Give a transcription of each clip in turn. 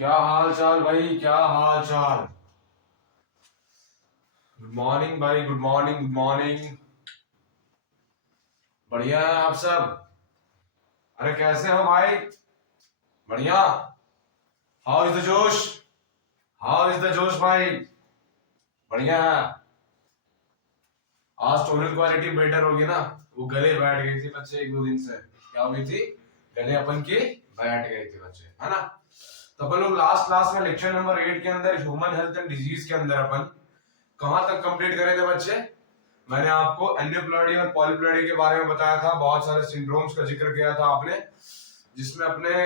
क्या हाल चाल भाई, क्या हाल चाल। गुड मॉर्निंग भाई, गुड मॉर्निंग, गुड मॉर्निंग। बढ़िया है आप सब। अरे कैसे हो भाई? बढ़िया। हाउ इज द जोश? हाउ इज द जोश भाई? बढ़िया है। आज टोनल क्वालिटी बेटर होगी ना। वो गले बैठ गई थी बच्चे एक दो दिन से। क्या हुई थी? गले अपन की बैठ गई थी बच्चे, है ना। तो अपन लोग लास्ट क्लास में लेक्चर नंबर 8 के अंदर ह्यूमन हेल्थ एंड डिजीज के अंदर अपन कहां तक कंप्लीट करे थे बच्चे? मैंने आपको एन्युप्लॉइडी और पॉलीप्लॉइडी के बारे में बताया था, बहुत सारे सिंड्रोम्स का जिक्र किया था आपने, जिसमें अपने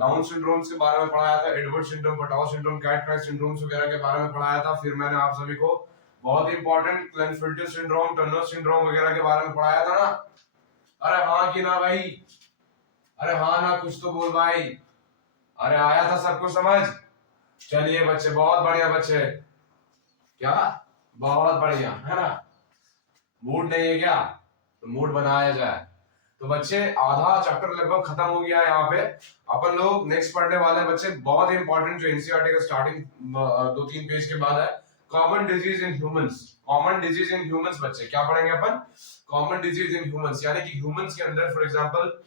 डाउन सिंड्रोम्स के बारे में पढ़ाया था, Edward syndrome, Patau syndrome, cat cry syndromes वगैरह के बारे में पढ़ाया था। फिर मैंने आप सभी को बहुत इंपॉर्टेंट क्लेनफिल्टर सिंड्रोम, टर्नर सिंड्रोम वगैरह के बारे में पढ़ाया था ना। अरे हाँ कि ना भाई? अरे हाँ ना, कुछ तो बोल भाई। अरे आया था सबको समझ? चलिए बच्चे, बहुत बढ़िया बच्चे। क्या? बहुत बढ़िया, है ना। मूड नहीं है क्या? तो मूड बनाया जाए। तो बच्चे आधा चैप्टर लगभग खत्म हो गया है यहाँ पे। अपन लोग नेक्स्ट पढ़ने वाले बच्चे बहुत इंपॉर्टेंट, जो एनसीईआरटी का स्टार्टिंग 2-3 पेज के बाद है, common disease in humans. Common disease in humans बच्चे क्या पढ़ेंगे अपन? कॉमन डिजीज इन ह्यूमंस, यानी कि ह्यूमंस के अंदर फॉर एग्जांपल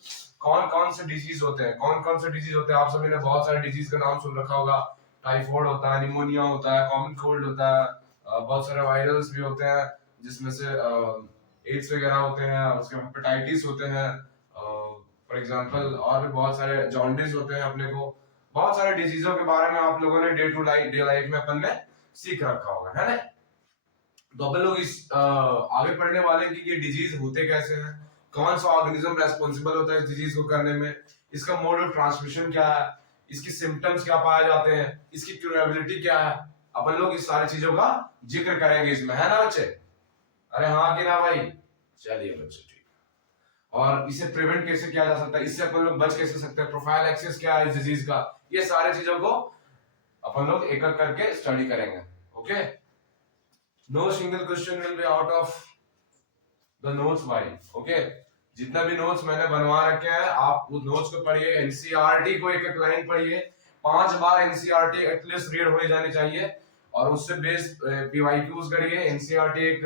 कौन कौन से डिजीज होते हैं, कौन कौन से डिजीज होते हैं। आप सभी ने बहुत सारे डिजीज का नाम सुन रखा होगा। टाइफाइड होता है, निमोनिया होता है, कॉमन कोल्ड होता है, बहुत सारे वायरल्स भी होते हैं, जिसमें से एड्स वगैरह होते हैं, उसके बाद हेपेटाइटिस होते हैं, फॉर एग्जांपल और भी बहुत सारे जॉन्डिस होते हैं। अपने को बहुत सारे डिजीजों के बारे में आप लोगों ने डे लाइफ में अपन ने सीख रखा होगा, है ना। तो अपन लोग इस आगे पढ़ने वाले कि ये डिजीज होते कैसे हैं, कौन सा ऑर्गेनिज्म रेस्पॉन्सिबल होता है इस डिजीज को करने में, इसका मोड ऑफ ट्रांसमिशन क्या है, इसकी सिम्टम्स क्या पाए जाते हैं, इसकी क्यूरेबिलिटी क्या है। अपन लोग इस सारी चीजों का जिक्र करेंगे इसमें, है ना बच्चे? अरे हाँ कि ना भाई? चलिए बच्चे, ठीक। और इसे प्रिवेंट कैसे किया जा सकता है, इससे अपन लोग बच कैसे सकते हैं, प्रोफाइल एक्सेस क्या है इस डिजीज का, ये सारे चीजों को अपन लोग एक एक करके स्टडी करेंगे। Okay, no single question will be out of the notes भाई। ओके, जितना भी नोट्स मैंने बनवा रखे हैं आप उस नोट्स को पढ़िए, एनसीईआरटी को एक एक लाइन पढ़िए, 5 बार एनसीईआरटी एटलीस्ट रीड होनी जानी चाहिए, और उससे बेस पीवाईक्यूज करिए। एनसीईआरटी एक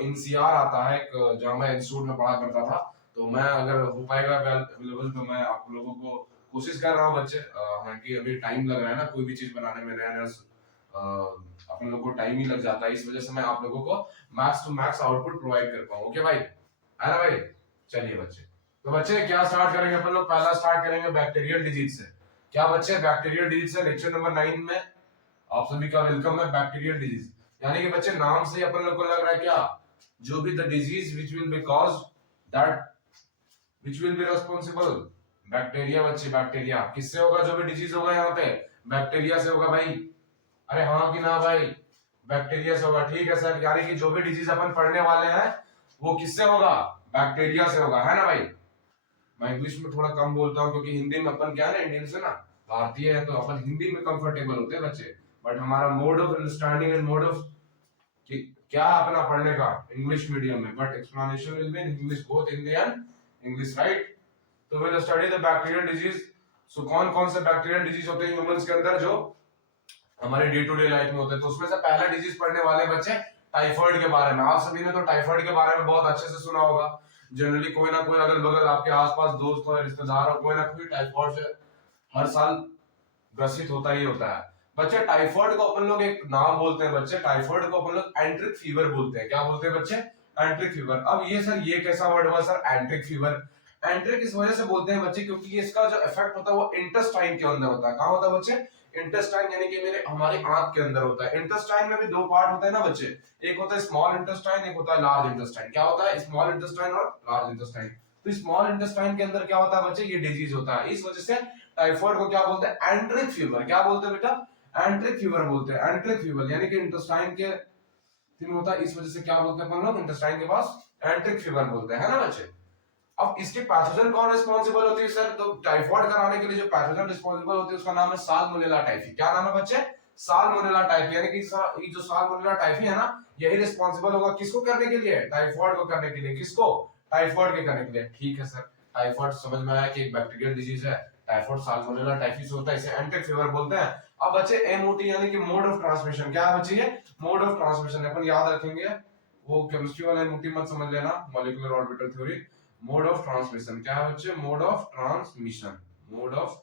एनसीआर आता है, एक जहाँ मैं इंस्टीट्यूट में पढ़ा करता था, तो मैं अगर हो पाएगा अवेलेबल तो मैं आप लोगों को कोशिश कर रहा हूँ बच्चे। हालांकि अभी टाइम लग रहा है ना, कोई भी चीज बनाने में नया नया अपन लोग को टाइम ही लग जाता है, इस वजह से मैं आप लोगों को max to max output provide कर पाऊँ। ओके भाई, है ना भाई? चलिए बच्चे, तो बच्चे क्या स्टार्ट करेंगे अपन लोग? पहला स्टार्ट करेंगे बैक्टीरियल डिजीज से। क्या बच्चे? बैक्टीरियल डिजीज से लेक्चर नंबर 9 में आप सभी का वेलकम है। बैक्टीरियल डिजीज यानी कि बच्चे नाम से अपन लोग को लग रहा है क्या, जो भी the disease which will be cause that which will be responsible, bacteria बच्चे। बैक्टीरिया किससे होगा? जो भी डिजीज होगा यहाँ पे बैक्टीरिया से होगा भाई। अरे हाँ कि ना भाई? बैक्टीरिया से होगा, ठीक है सर। यानी कि जो भी डिजीज अपन पढ़ने वाले हैं वो किससे होगा? बैक्टीरिया से होगा, है ना भाई? मैं इंग्लिश में थोड़ा कम बोलता हूँ क्योंकि हिंदी में अपन क्या है ना, इंडियन से ना भारतीय है, तो अपन हिंदी में कंफर्टेबल होते हैं बच्चे। बट हमारा mode of understanding and mode of क्या अपना पढ़ने का इंग्लिश मीडियम में, but explanation will be in English, both Hindi and English, right. तो will study the bacterial disease. So कौन कौन से बैक्टीरियल डिजीज होते हैं ह्यूमंस के अंदर जो हमारे डे टू डे लाइफ में होते हैं? तो उसमें से पहला डिजीज पढ़ने वाले बच्चे टाइफाइड के बारे में। आप सभी ने तो टाइफाइड के बारे में बहुत अच्छे से सुना होगा। जनरली कोई ना कोई अगल बगल आपके आसपास दोस्त हो, रिश्तेदार हो, कोई ना कोई टाइफाइड से हर साल ग्रसित होता ही होता है बच्चे। टाइफाइड को अपन लोग एक नाम बोलते हैं बच्चे, टाइफाइड को अपन लोग एंट्रिक फीवर बोलते हैं। क्या बोलते हैं बच्चे? एंट्रिक फीवर। अब ये सर, ये कैसा वर्ड हुआ सर, एंट्रिक फीवर? एंट्रिक इस वजह से बोलते हैं बच्चे क्योंकि इसका जो इफेक्ट होता है वो इंटेस्टाइन के अंदर होता है। कहाँ होता है बच्चे? इंटेस्टाइन, यानी कि मेरे हमारे आंत के अंदर होता है। इंटेस्टाइन में भी दो पार्ट होते हैं ना बच्चे, एक होता है स्मॉल इंटेस्टाइन, एक होता है लार्ज इंटेस्टाइन। क्या होता है? स्मॉल इंटेस्टाइन और लार्ज इंटेस्टाइन। तो स्मॉल इंटेस्टाइन के अंदर क्या होता है बच्चे? ये डिजीज होता है। इस वजह से टाइफाइड को क्या बोलते हैं? एंट्रिक फीवर। क्या बोलते हैं बेटा? एंट्रिक फीवर बोलते हैं। एंट्रिक फीवर यानी कि इंटेस्टाइन के में होता है, इस वजह से क्या बोलते हैं अपन लोग? इंटेस्टाइन के पास एंट्रिक फीवर बोलते हैं, है ना बच्चे। अब इसके पैथोजन कौन रिस्पॉन्सिबल होती है सर? तो टाइफाइड कराने के लिए जो पैथोजन रिस्पॉन्सिबल होती है उसका नाम है साल्मोनेला टाइफी। क्या नाम है बच्चे? Salmonella typhi. यानी कि ये जो साल्मोनेला टाइफी है ना, यही रिस्पॉन्सिबल होगा किसको करने के लिए? टाइफाइड को करने के लिए। किसको? टाइफाइड के करने के लिए। ठीक है सर, टाइफाइड समझ में आया कि एक बैक्टीरियल डिजीज है। टाइफाइड, साल्मोनेला टाइफिस होता है, इसे एंट्रिक फीवर बोलते हैं। अब बच्चे एमओटी यानी कि मोड ऑफ ट्रांसमिशन, क्या है बच्चे ये मोड ऑफ ट्रांसमिशन अपन याद रखेंगे, वो केमिस्ट्री वाला एमओटी मत समझ लेना, molecular orbital theory. Mode of transmission क्या है बच्चे, mode of transmission, mode of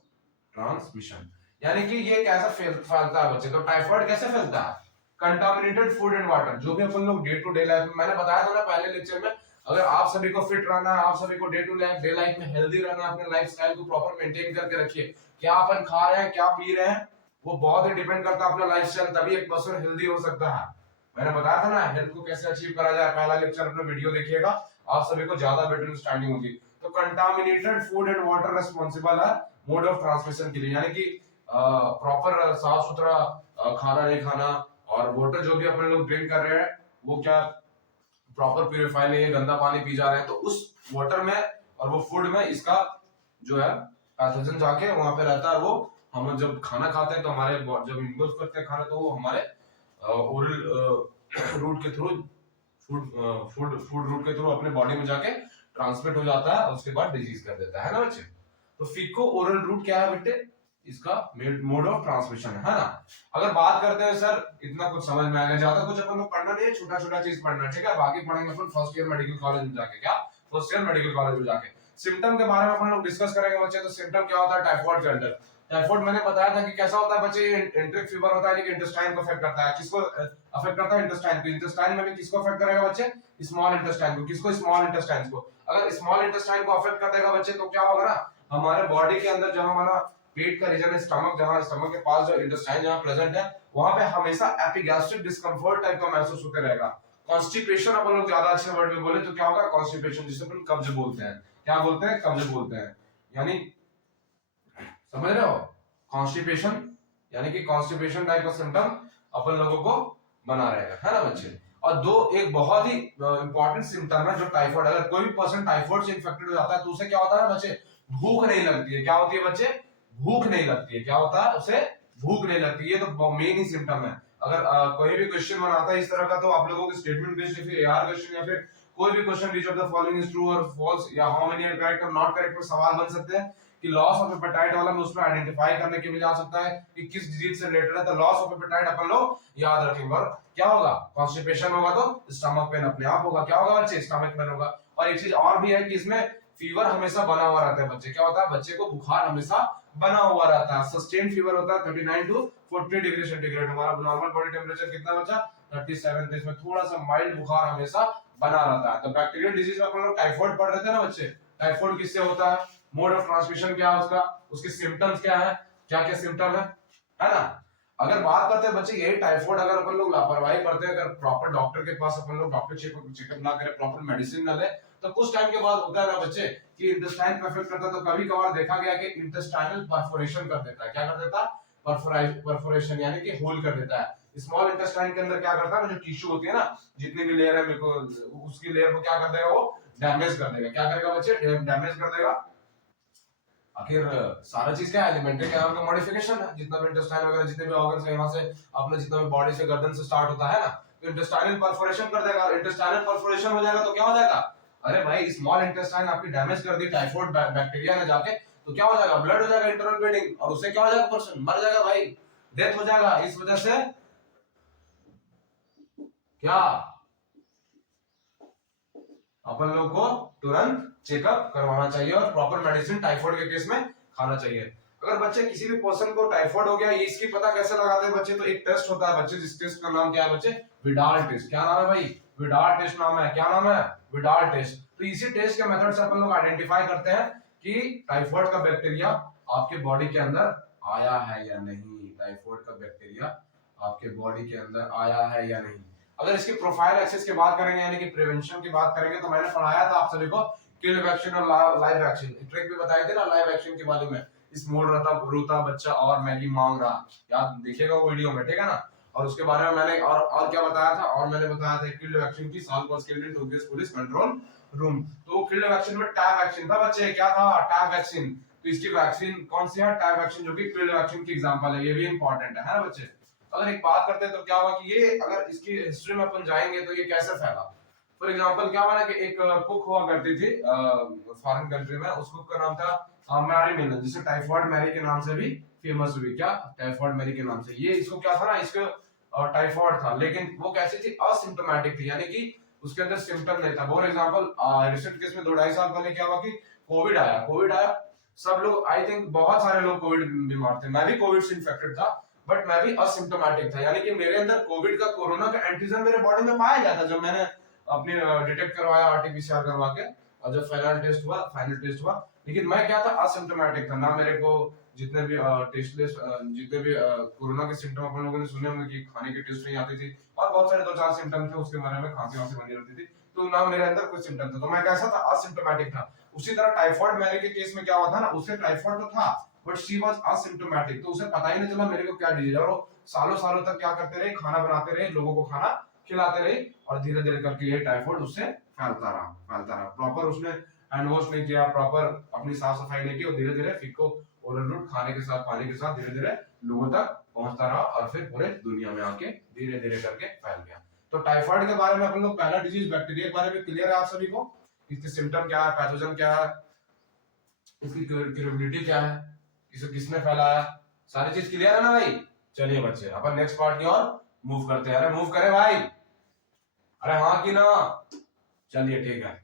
transmission यानी कि ये कैसा फैलता है बच्चे। तो टाइफाइड कैसे फैलता है, कंटामिनेटेड फूड एंड वाटर, जो भी अपन लोग डे टू डे लाइफ में, मैंने बताया था ना पहले लेक्चर में, अगर आप सभी को फिट रहना है, आप सभी को डे टू डे लाइफ में हेल्दी रहना है, अपने लाइफस्टाइल को प्रॉपर मेंटेन करके रखिए, क्या अपन खा रहे हैं क्या पी रहे हैं वो बहुत ही डिपेंड करता है अपना लाइफस्टाइल, तभी एक पर्सन हेल्दी हो सकता है। मैंने बताया था ना हेल्थ को कैसे अचीव करा जाए, पहला लेक्चर अपना वीडियो देखिएगा, आप सभी को ज्यादा बेटर अंडरस्टैंडिंग होगी। तो contaminated food and water responsible है मोड ऑफ ट्रांसमिशन के लिए, यानी कि प्रॉपर साफ सुथरा खाना नहीं खाना, और वाटर जो भी अपन लोग ड्रिंक कर रहे हैं वो क्या प्रॉपर प्यूरिफाई नहीं है, गंदा पानी पी जा रहे हैं, तो उस वाटर में और वो फूड में इसका जो है पैथोजन जाके वहां पे रहता है, वो हम जब खाना खाते हैं तो हमारे जब इंगल्फ करते हैं खाना तो वो हमारे ओरल रूट के थ्रू फूड रूट के थ्रू अपने बॉडी में जाके ट्रांसमिट हो जाता है और उसके बाद डिजीज कर देता है ना बच्चे। तो फीको ओरल रूट क्या है बेटे, इसका मोड ऑफ ट्रांसमिशन है ना। अगर बात करते हैं सर इतना कुछ समझ में आ गया, ज्यादा कुछ अपन को पढ़ना नहीं है, छोटा छोटा चीज पढ़ना, ठीक है, बाकी पढ़ेंगे अपन फर्स्ट ईयर मेडिकल कॉलेज में जाके, क्या फर्स्ट ईयर मेडिकल कॉलेज में जाके सिम्टम के बारे में अपन लोग डिस्कस करेंगे बच्चे। तो सिम्टम क्या होता है टाइफाइड के अंदर, टाइफाइड मैंने बताया था कि कैसा होता है बच्चे, एंट्रिक फीवर होता है लेकिन इंटेस्टाइन को अफेक्ट करता है, किसको अफेक्ट करता है इंटेस्टाइन को, इंटेस्टाइन में भी किसको अफेक्ट करेगा बच्चे, स्मॉल इंटेस्टाइन को, किसको स्मॉल इंटेस्टाइन को, अगर स्मॉल इंटेस्टाइन को अफेक्ट कर देगा बच्चे तो क्या होगा ना, हमारे बॉडी के अंदर जहां हमारा पेट का रीजन है, स्टमक, जहां स्टमक के पास जो इंटेस्टाइन जहां प्रेजेंट है वहां पे हमेशा एपिगैस्ट्रिक डिस्कम्फर्ट टाइप का महसूस होते रहेगा। कॉन्स्टिपेशन अपन लोग ज्यादा अच्छे वर्ड में बोले तो क्या होगा, कॉन्स्टिपेशन, जिसे अपन कब्ज बोलते हैं, क्या बोलते हैं, कब्ज बोलते हैं, यानी समझ रहे हो, कॉन्स्टिपेशन यानी कि कॉन्स्टिपेशन टाइप का सिम्टम अपन लोगों को बना रहेगा, है ना बच्चे। और दो एक बहुत ही इंपॉर्टेंट सिम्टम है जो टाइफाइड, अगर कोई भी पर्सन टाइफाइड से इन्फेक्टेड हो जाता है तो उसे क्या होता है ना बच्चे, भूख नहीं लगती है, क्या होती है बच्चे, भूख नहीं लगती है, क्या होता है उसे, भूख नहीं लगती है, ये तो मेन ही सिम्टम है। अगर कोई भी क्वेश्चन बनाता है इस तरह का तो आप लोगों की स्टेटमेंट बेस्ड फिर एआर क्वेश्चन या फिर कोई भी question which of the following is true और फॉल्स या हाउ मेनी आर करेक्ट और नॉट करेक्ट पर सवाल बन सकते हैं, कि लॉस ऑफ एपेटाइट वाला में उसमें आइडेंटिफाई करने के लिए जा सकता है कि किस डिजीज से रिलेटेड है, तो लॉस ऑफ एपेटाइट अपन लोग याद रखेंगे। और क्या होगा, कॉन्स्टिपेशन होगा तो स्टमक पेन अपने आप होगा, क्या होगा बच्चे, स्टमक पेन होगा। और एक चीज और भी है कि इसमें फीवर हमेशा बना हुआ रहता है बच्चे, क्या होता है बच्चे को बुखार हमेशा बना हुआ रहता है, सस्टेन फीवर होता है 39 टू 40 डिग्री सेंटीग्रेड, हमारा नॉर्मल बॉडी टेम्परेचर कितना बचा 37, तो इसमें थोड़ा सा माइल्ड बुखार हमेशा बना रहता है। तो बैक्टीरियल डिजीज में अपन लोग टाइफाइड पढ़ रहे थे ना बच्चे, टाइफाइड किससे होता है, मोड ऑफ ट्रांसमिशन क्या है उसका, उसके सिम्टम्स क्या है, क्या क्या सिम्टम है ना। अगर बात करते हैं बच्चे यही टाइफाइड, अगर अपन लोग लापरवाही करते हैं, अगर प्रॉपर डॉक्टर के पास अपन लोग डॉक्टर चेकअप ना करें, प्रॉपर मेडिसिन ना ले, तो कुछ टाइम के बाद होता है ना बच्चे कि इंटेस्टाइन को अफेक्ट करता है, तो कभी कभार देखा गया कि इंटेस्टाइनल परफोरेशन कर देता है, क्या कर देता है, परफोरेशन यानी कि होल कर देता है। स्मॉल इंटेस्टाइन के अंदर क्या करता है ना, जो टिश्यू होती है ना, जितनी भी लेयर है उसकी लेयर को क्या कर देगा, वो डैमेज कर देगा, क्या करेगा बच्चे, डैमेज कर देगा। आखिर सारा चीज क्या है, एलिमेंट्री क्या है, मॉडिफिकेशन है, जितना भी इंटेस्टाइन वगैरह जितने भी ऑर्गन्स है यहाँ से अपने जितना भी बॉडी से गर्दन से स्टार्ट होता है ना, तो इंटेस्टाइनल परफोरेशन कर देगा, इंटेस्टाइनल परफोरेशन हो जाएगा तो क्या हो जाएगा, अरे भाई स्मॉल इंटेस्टाइन आपकी डैमेज कर दी टाइफाइड बैक्टीरिया ने जाके, तो क्या हो जाएगा, ब्लड हो जाएगा इंटरनल ब्लीडिंग, और उससे क्या हो जाएगा, पर्सन मर जाएगा भाई, डेथ हो जाएगा। इस वजह से क्या अपन लोग को तुरंत चेकअप करवाना चाहिए और प्रॉपर मेडिसिन टाइफाइड के केस में खाना चाहिए। अगर बच्चे किसी भी पर्सन को टाइफाइड हो गया, ये इसकी पता कैसे लगाते हैं बच्चे, तो एक टेस्ट होता है बच्चे, जिस टेस्ट का नाम क्या है बच्चे, विडाल टेस्ट, क्या नाम है भाई, विडाल टेस्ट नाम है, क्या नाम है, विडाल टेस्ट। तो इसी टेस्ट के मेथड से अपन लोग आइडेंटिफाई करते हैं कि टाइफाइड का बैक्टीरिया आपके बॉडी के अंदर आया है या नहीं, टाइफाइड का बैक्टीरिया आपके बॉडी के अंदर आया है या नहीं। अगर इसकी प्रोफाइल एक्सिस की बात करेंगे यानी कि प्रिवेंशन की बात करेंगे, तो मैंने पढ़ाया था आप सभी को किल वैक्सीन और लाइव वैक्सीन, ट्रिक भी बताए थे ना लाइव वैक्सीन के बारे में, इस मोड़ रहा रोता बच्चा और मैगी मांग रहा, याद देखिएगा वो वीडियो में, ठीक है ना। और उसके बारे में मैंने और क्या बताया था, और मैंने बताया था किल वैक्सीन की साल को scale Tokyo police control room. तो किल वैक्सीन में टैब वैक्सीन था बच्चे, क्या था, टैब वैक्सीन। तो इसकी वैक्सीन कौन सी है, टैब वैक्सीन, जो कि किल वैक्सीन की एग्जांपल है, ये भी इंपॉर्टेंट है ना बच्चे। अगर एक बात करते हैं तो क्या हुआ कि ये अगर इसकी हिस्ट्री में अपन जाएंगे तो ये कैसे फैला। फॉर एग्जांपल क्या हुआ ना कि एक कुक हुआ करती थी फॉरेन कंट्री में, उस कुक का नाम था मैरी मिलन, जिसे टाइफॉइड मैरी के नाम से भी फेमस हुई, क्या टाइफॉइड मैरी के नाम से। ये इसको क्या था ना, इसको टाइफॉइड था, लेकिन वो कैसी थी, असिम्प्टोमेटिक थी, यानी कि उसके अंदर सिम्टम नहीं था। फॉर एग्जांपल रिसेंट केस में 2-2.5 साल पहले क्या हुआ कि कोविड आया, सब लोग, आई थिंक बहुत सारे लोग कोविड बीमार थे, मैं भी कोविड से इन्फेक्टेड था, बट मैं भी असिम्प्टोमेटिक था, यानी कि मेरे अंदर कोविड का, कोरोना का एंटीजन मेरे बॉडी में पाया गया था जब मैंने अपनी डिटेक्ट करवाया आरटीपीसीआर करवा के, और जब फाइनल टेस्ट हुआ, लेकिन मैं क्या था, असिम्प्टोमेटिक था ना, मेरे को जितने भी टेस्टलेस, जितने भी कोरोना के सिम्टम अपन लोगों ने सुने होंगे कि खाने की टेस्ट नहीं आती थी, और बहुत सारे 2-4 सिम्टम थे उसके बारे में, खांसी वांसी बनी रहती थी, तो ना मेरे अंदर कोई सिम्टम था, तो मैं कैसा था, असिम्प्टोमेटिक था। उसी तरह टाइफॉइड मैरी के केस में क्या हुआ था ना, उसे टाइफॉइड तो था, बट शी वाज असिम्प्टोमेटिक, तो उसे पता ही नहीं चला मेरे को क्या डिजीज है, और वो सालों सालों तक क्या करते रहे, खाना बनाते रहे, लोगों को खाना खिलाते रहे, और धीरे धीरे करके ये टाइफॉइड उससे फैलता रहा। प्रॉपर उसने हैंड वॉश नहीं किया, प्रॉपर अपनी साफ सफाई नहीं की, और धीरे धीरे फिको ओरल रूट खाने के साथ, पानी के साथ धीरे धीरे लोगों तक पहुंचता रहा, और फिर पूरे दुनिया में आके धीरे धीरे करके फैल गया। तो टाइफॉइड के बारे में अपन लोग, पहला डिजीज बैक्टीरिया के बारे में क्लियर है आप सभी को, इसके सिम्टम क्या है, पैथोजन क्या है, इसकी क्यूरेबिलिटी क्या है, इसे किसने फैलाया, सारी चीज क्लियर है ना भाई। चलिए बच्चे अपन नेक्स्ट पार्ट की ओर मूव करते हैं। अरे मूव करें भाई, अरे हाँ कि ना, चलिए ठीक है।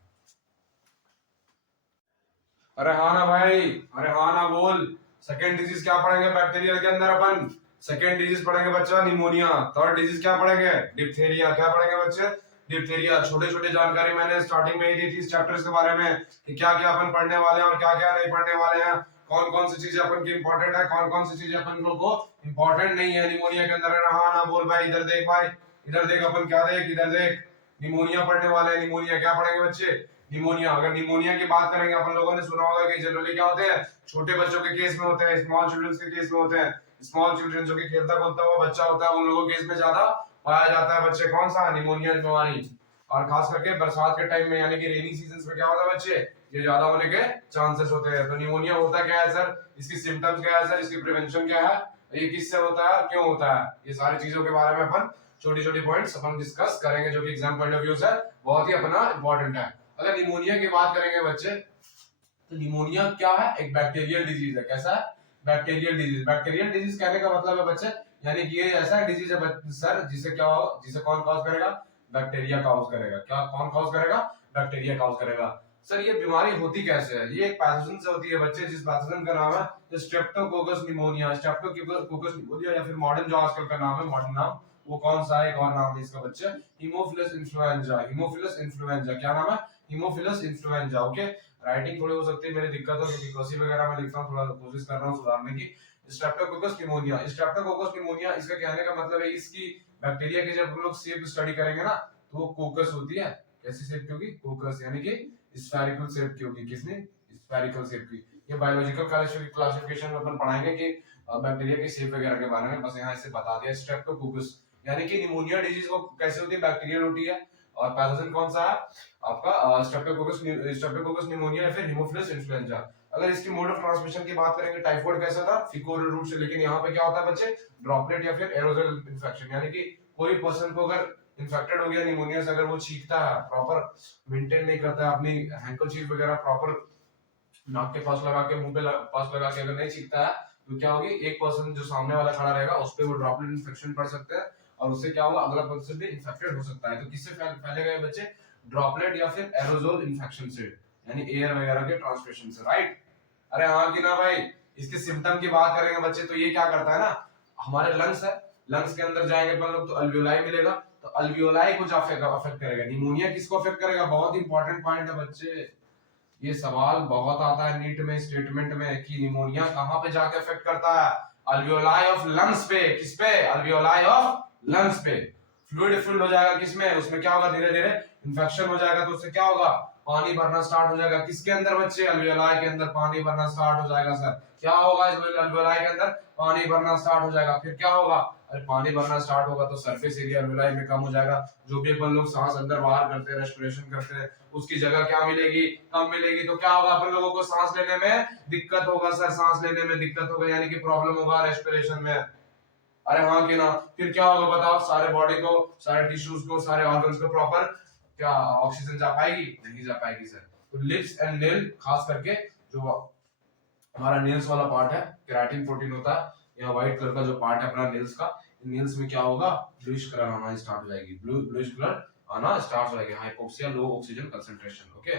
अरे हाँ ना भाई, अरे हाँ ना बोल। सेकेंड डिजीज क्या पढ़ेंगे बैक्टीरिया के अंदर अपन, सेकेंड डिजीज पढ़ेंगे बच्चा निमोनिया। थर्ड डिजीज क्या पढ़ेंगे, डिप्थेरिया। क्या पढ़ेंगे बच्चे, डिप्थेरिया। छोटे छोटे जानकारी मैंने स्टार्टिंग में ही दी थी इस चैप्टर्स के बारे में कि क्या क्या अपन पढ़ने वाले हैं और क्या क्या नहीं पढ़ने वाले हैं, कौन कौन सी चीजें अपन की इंपॉर्टेंट है, कौन कौन सी चीजें अपन लोग को इंपॉर्टेंट नहीं है निमोनिया के अंदर। हाँ ना बोल भाई, इधर देख भाई, इधर देख, अपन क्या देख, इधर देख, निमोनिया पढ़ने वाले हैं। निमोनिया क्या पढ़ेंगे बच्चे, निमोनिया। अगर निमोनिया की बात करेंगे, अपन लोगों ने सुना होगा कि जनरली क्या होते हैं, छोटे बच्चों के केस में होते हैं, स्मॉल चिल्ड्रंस के केस में होते हैं। स्मॉल चिल्ड्रन जो कि खेलता कूदता हुआ बच्चा होता है, उन लोगों के केस में ज्यादा पाया जाता है बच्चे, कौन सा, निमोनिया बीमारी। और खास करके बरसात के टाइम में, यानी कि रेनी सीजन में क्या होता है बच्चे, ये ज्यादा होने के चांसेस होते हैं। तो निमोनिया होता क्या है सर, इसकी सिम्टम्स क्या है सर, इसकी प्रिवेंशन क्या है, ये किससे होता है, क्यों होता है, ये सारी चीजों के बारे में अपन छोटी छोटी पॉइंट्स अपन डिस्कस करेंगे, जो कि एग्जाम पॉइंट ऑफ व्यू से बहुत ही अपना इंपॉर्टेंट है। अगर निमोनिया की बात करेंगे बच्चे, तो निमोनिया क्या है, एक बैक्टीरियल डिजीज है। कैसा है, बैक्टीरियल डिजीज। बैक्टीरियल डिजीज कहने का मतलब है बच्चे, यानी कि ये ऐसा डिजीज है सर, जिसे क्या हो, जिसे कौन कॉज करेगा, बैक्टीरिया कॉज करेगा। क्या, कौन कॉज करेगा, बैक्टीरिया कॉज करेगा। सर ये बीमारी होती कैसे है, ये एक पैथोजन से होती है बच्चे, जिस पैथोजन का नाम है स्ट्रेप्टोकोकस निमोनिया। स्ट्रेप्टोकोकस निमोनिया, या फिर मॉडर्न जो आजकल का नाम है, मॉडर्न नाम वो कौन सा है, एक और नाम है इसका बच्चे, हीमोफिलस इन्फ्लुएंजा। हीमोफिलस इन्फ्लुएंजा, क्या नाम है, हीमोफिलस इन्फ्लुएंजा। ओके, राइटिंग थोड़ी हो सकती है मेरी दिक्कत हो, क्योंकि कर्सिव वगैरह में लिखता हूं, थोड़ा कोशिश कर रहा हूं सुधारने की। स्ट्रेप्टोकोकस निमोनिया, स्ट्रेप्टोकोकस निमोनिया, इसका कहने का मतलब है इसकी बैक्टीरिया की जब हम लोग शेप स्टडी करेंगे ना, तो वो कोकस होती है। कैसी शेप की होगी, कोकस, यानी कि स्फेरिकल शेप की होगी। किसने, स्फेरिकल शेप की। ये बायोलॉजिकल क्लासिफिकेशन में अपन पढ़ाएंगे कि बैक्टीरिया की शेप वगैरह के बारे में, बस यहाँ इसे बता दिया। स्ट्रेप्टोकोकस यानी कि निमोनिया डिजीज वो कैसे होती है, बैक्टीरियल होती है, और पैथोजन कौन सा है आपका, स्ट्रेप्टोकोकस निमोनिया, या फिर हीमोफिलस इन्फ्लुएंजा। अगर इसकी मोड ऑफ ट्रांसमिशन की बात करेंगे, टाइफाइड कैसा था, फीको ओरल रूट से, लेकिन यहाँ पे क्या होता है बच्चे, ड्रॉपलेट या फिर एरोजल इन्फेक्शन, यानी कि कोई पर्सन को अगर इन्फेक्टेड हो गया निमोनिया से, अगर वो छींकता है, प्रॉपर मेंटेन नहीं करता है अपनी हैंकरचीफ वगैरह प्रॉपर नाक के पास लगा के, मुंह पे पास लगा के अगर नहीं छींकता है, तो क्या होगी, एक पर्सन जो सामने वाला खड़ा रहेगा उस पे वो ड्रॉपलेट इन्फेक्शन पड़ सकता है, और उससे क्या होगा, अगला पर्सन भी इन्फेक्टेड हो सकता है। तो किससे फैलेगा ये बच्चे, ड्रॉपलेट या फिर एरोजोल इन्फेक्शन से, यानी एयर वगैरह के ट्रांसमिशन से, राइट। अरे हाँ कि ना भाई। इसके सिम्टम की बात करेंगे बच्चे, तो ये क्या करता है ना, हमारे लंग्स है, लंग्स के अंदर जाएंगे अपन लोग तो अल्वियोलाई मिलेगा, तो अल्वियोलाई को अफेक्ट करेगा। निमोनिया किसको अफेक्ट करेगा, बहुत इंपॉर्टेंट पॉइंट है बच्चे, ये सवाल बहुत आता है नीट में स्टेटमेंट में कि निमोनिया कहां पे जाके अफेक्ट करता है, अल्वियोलाई ऑफ लंग्स पे। किस पे, अल्वियोलाई ऑफ लंग्स पे। फ्लूइड फिल्ड हो जाएगा किसमें, उसमें क्या होगा, धीरे धीरे इन्फेक्शन हो जाएगा, तो उससे क्या होगा, पानी भरना स्टार्ट हो जाएगा। किसके अंदर बच्चे, अल्वियोलाई के अंदर पानी भरना स्टार्ट हो जाएगा। सर क्या होगा, इस अल्वियोलाई के अंदर पानी भरना स्टार्ट हो जाएगा। फिर क्या होगा, अरे पानी भरना स्टार्ट होगा तो सरफेस एरिया अल्वियोलाई में कम हो जाएगा, जो भी अपन लोग सांस अंदर बाहर करते हैं, रेस्पिरेशन करते हैं, उसकी जगह क्या मिलेगी, कम मिलेगी। तो क्या होगा, अपन लोगों को सांस लेने में दिक्कत होगा। सर सांस लेने में दिक्कत होगा, यानी कि प्रॉब्लम होगा रेस्पिरेशन में। अरे हाँ कि ना। फिर क्या होगा बताओ, सारे बॉडी को, सारे टिश्यूज को, सारे ऑर्गन्स को प्रॉपर क्या ऑक्सीजन जा पाएगी, नहीं जा पाएगी सर। तो लिप्स एंड नेल खास करके जो हमारा नेल्स वाला पार्ट है, केराटिन प्रोटीन होता है। यहाँ व्हाइट कलर का जो पार्ट है अपना नेल्स का, नेल्स में क्या होगा, ब्लूइश कलर आना स्टार्ट हो जाएगी, ब्लूइश कलर आना स्टार्ट हो जाएगी, hypoxia, low oxygen concentration. Okay,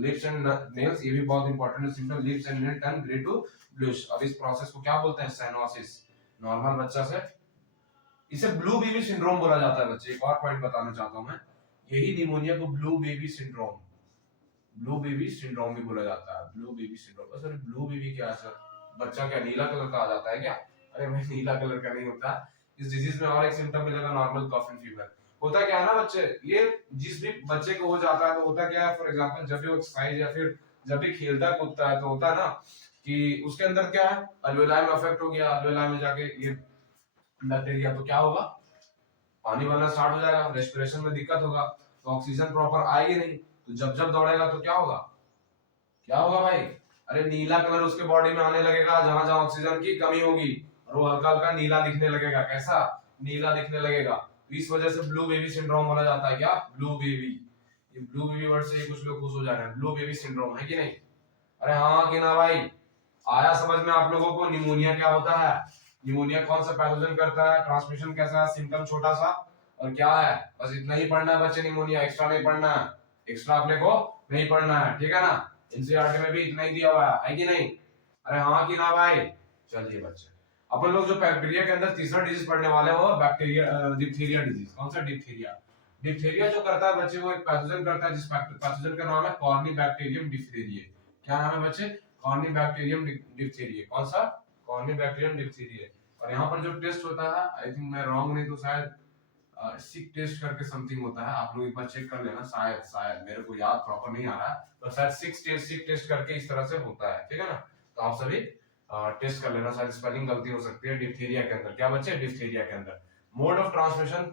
lips and nails, ये भी बहुत important symptom, lips and nail turn grey to bluish. अब इस प्रोसेस को क्या बोलते हैं, साइनोसिस। नॉर्मल बच्चा से इसे ब्लू बेबी सिंड्रोम बोला जाता है बच्चे। एक और पॉइंट बताना चाहता हूं मैं, यही निमोनिया को blue baby syndrome, blue baby syndrome भी बोला जाता है, blue baby syndrome. Sir blue baby क्या है सर, बच्चा क्या नीला कलर का आ जाता है क्या? अरे भाई नीला कलर का नहीं होता। इस डिजीज में और एक सिम्टम मिलेगा, नॉर्मल कफ एंड फीवर। होता क्या है ना बच्चे, ये जिस भी बच्चे को हो जाता है तो होता क्या है, फॉर एग्जांपल जब भी वो एक्सरसाइज या फिर जब भी खेलता कूदता है तो होता है ना कि उसके अंदर क्या है, अल्वेलाई में अफेक्ट हो गया, अल्वेलाई में जाके ये बैक्टीरिया, तो क्या होगा, पानी बनना स्टार्ट हो जाएगा, रेस्पिरेशन में दिक्कत होगा, तो ऑक्सीजन प्रॉपर आएगी नहीं, तो जब जब दौड़ेगा तो क्या होगा, क्या होगा भाई, अरे नीला कलर उसके बॉडी में आने लगेगा जहां जहां ऑक्सीजन की कमी होगी, और वो हल्का हल्का नीला दिखने लगेगा। कैसा नीला दिखने लगेगा, तो इस वजह से ब्लू बेबी सिंड्रोम बोला जाता है। क्या ब्लू बेबी, ये ब्लू बेबी वर्ड से ही कुछ लोग खुश हो जा रहे हैं, ब्लू बेबी सिंड्रोम है कि नहीं? अरे हाँ कि ना भाई, आया समझ में आप लोगों को निमोनिया क्या होता है, निमोनिया कौन सा पैथोजन करता है, ट्रांसमिशन कैसा है, सिम्टम छोटा सा, और क्या है, बस इतना ही पढ़ना है बच्चे, निमोनिया एक्स्ट्रा नहीं पढ़ना है, एक्स्ट्रा अपने को नहीं पढ़ना है, ठीक है ना? एनसीईआरटी में भी इतना ही दिया हुआ है कि नहीं? अरे हाँ कि ना भाई? चलिए बच्चे, अपन लोग जो बैक्टीरिया के अंदर तीसरा डिजीज पढ़ने वाले हैं वो बैक्टीरिया डिप्थीरिया डिजीज। कौन सा डिप्थीरिया? डिप्थीरिया जो करता है बच्चे, वो एक पैथोजन करता है जिस पैथोजन का नाम है कॉर्नीबैक्टीरियम डिप्थीरिया। क्या नाम है बच्चे? Corynebacterium diphtheria. कौन सा? Corynebacterium diphtheria. और यहाँ पर जो टेस्ट होता है, आई थिंक मैं रॉन्ग नहीं तो शायद सिक टेस्ट करके समथिंग होता है, आप लोग एक बार चेक कर लेना, शायद शायद मेरे को याद प्रॉपर नहीं आ रहा है, तो शायद सिक टेस्ट करके इस तरह से होता है, ठीक है ना? तो आप सभी टेस्ट कर लेना, शायद स्पेलिंग गलती हो सकती है डिप्थीरिया के अंदर। क्या बच्चे? डिप्थीरिया के अंदर mode of transmission,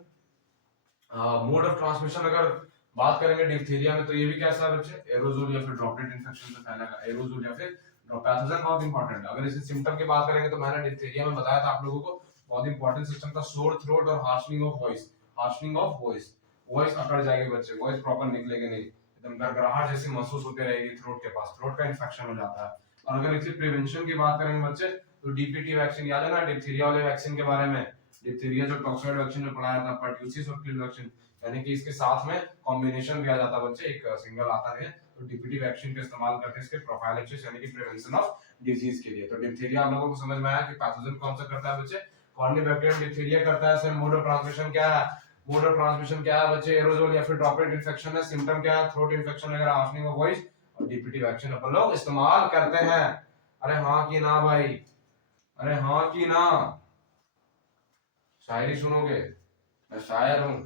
mode of transmission अगर बात करेंगे डिप्थीरिया में तो ये भी कैसा है बच्चे, एरोजोल या फिर ड्रॉपलेट इन्फेक्शन से फैलेगा, एरोजोल या फिर पैथोजन बहुत इंपॉर्टेंट है। अगर इसे सिम्टम की बात करेंगे तो मैंने डिप्थीरिया में बताया था आप लोगों को, बहुत इंपॉर्टेंट सिस्टम था, सोर थ्रोट और harshening of voice, harshening of voice, voice अकड़ जाएगी बच्चे, वॉइस प्रॉपर निकलेगी नहीं, एकदम गड़गड़ाहट जैसी महसूस होते रहेगी थ्रोट के पास, थ्रोट का इन्फेक्शन हो जाता है। और अगर इसकी प्रिवेंशन की बात करेंगे बच्चे तो डीपीटी वैक्सीन याद है ना, डिप्थीरिया वाले वैक्सीन के बारे में, डिप्थीरिया जो टॉक्सॉइड वैक्सीन में पढ़ाया था, पर्ट्यूसिस और क्लिल वैक्सीन, यानी कि इसके साथ में कॉम्बिनेशन दिया जाता है बच्चे, एक सिंगल आता है, तो डीपीटी वैक्सीन का इस्तेमाल करते हैं इसके प्रोफाइलैक्सिस यानी कि प्रिवेंशन ऑफ डिजीज के लिए। तो डिप्थीरिया आप लोगों को समझ में आया कि पैथोजन कौन सा करता है बच्चे, कॉर्नीबैक्टीरियम डिप्थीरिया करता है। सर मोड ऑफ ट्रांसमिशन क्या है, मोड ऑफ ट्रांसमिशन क्या है बच्चे, एरोजोल या फिर ड्रॉपलेट इन्फेक्शन है, सिम्टम क्या है, थ्रोट इन्फेक्शन वगैरह, हार्शनिंग ऑफ वॉइस, और डीपीटी वैक्सीन अपन लोग इस्तेमाल करते हैं। अरे हाँ कि ना भाई, अरे हाँ कि ना? शायरी सुनोगे? मैं शायर हूँ।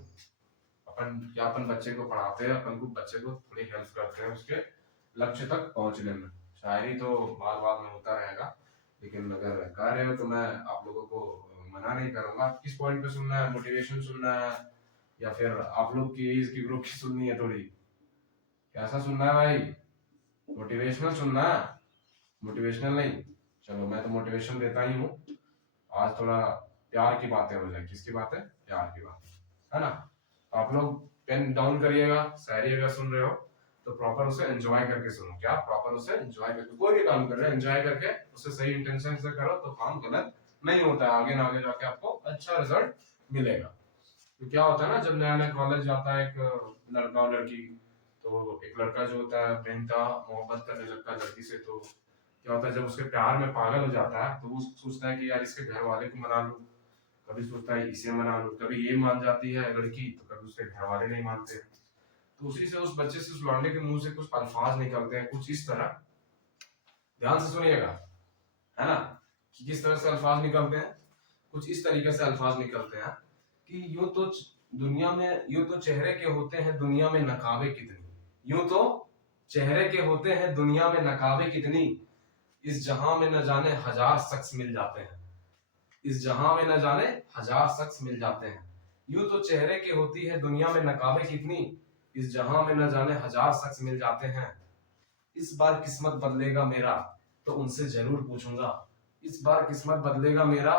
अपन क्या, अपन बच्चे को पढ़ाते हैं, अपन को बच्चे को थोड़ी हेल्प करते हैं उसके लक्ष्य तक पहुंचने में। शायरी तो बार बार में होता रहेगा, लेकिन अगर कर रहे हो तो मैं आप लोगों को मना नहीं करूंगा। किस पॉइंट पे सुनना है, मोटिवेशन सुनना है या फिर आप लोग की एज की ग्रुप की सुननी है थोड़ी, कैसा सुनना है भाई? मोटिवेशनल सुनना है, मोटिवेशनल नहीं? चलो मैं तो मोटिवेशन देता ही हूँ। आज थोड़ा प्यार की बातें हो जाए। किसकी बातें? प्यार की बातें, है ना? आप लोग पेन डाउन करिएगा, शायरी अगर सुन रहे हो तो प्रॉपर उसे एंजॉय करके सुनो। क्या? प्रॉपर उसे एंजॉय करके, कोई भी काम कर रहे हो एंजॉय करके उसे सही इंटेंशन से करो तो काम गलत नहीं होता है, आगे ना आगे जाके आपको अच्छा रिजल्ट मिलेगा। तो क्या होता है ना, जब नया नया कॉलेज जाता है एक लड़का और लड़की, तो एक लड़का जो होता है बेनता मोहब्बत करने लगता है लड़की से, तो क्या होता है जब उसके प्यार में पागल हो जाता है तो वो सोचता है कि यार इसके घर वाले को मना लूं, कभी सोचता है इसे मना लूं, कभी ये मान जाती है लड़की तो कभी उसके घर वाले नहीं मानते। तो उसी से उस बच्चे से, उस लौंडे के मुंह से कुछ अल्फाज निकलते हैं कुछ इस तरह, ध्यान से सुनिएगा, है ना, कि किस तरह से अल्फाज निकलते हैं। कुछ इस तरीके से अल्फाज निकलते हैं कि यूं तो दुनिया में, यूं तो चेहरे के होते हैं दुनिया में नकाबे कितनी, यूं तो चेहरे के होते हैं दुनिया में नकाबे कितनी, इस जहां में न जाने हजार शख्स मिल जाते हैं, इस जहां में न जाने हजार शख्स मिल जाते हैं। यूं तो चेहरे की होती है दुनिया में नकाबे कितनी, इस जहां में न जाने हजार शख्स मिल जाते हैं। इस बार किस्मत बदलेगा मेरा तो उनसे जरूर पूछूंगा, इस बार किस्मत बदलेगा मेरा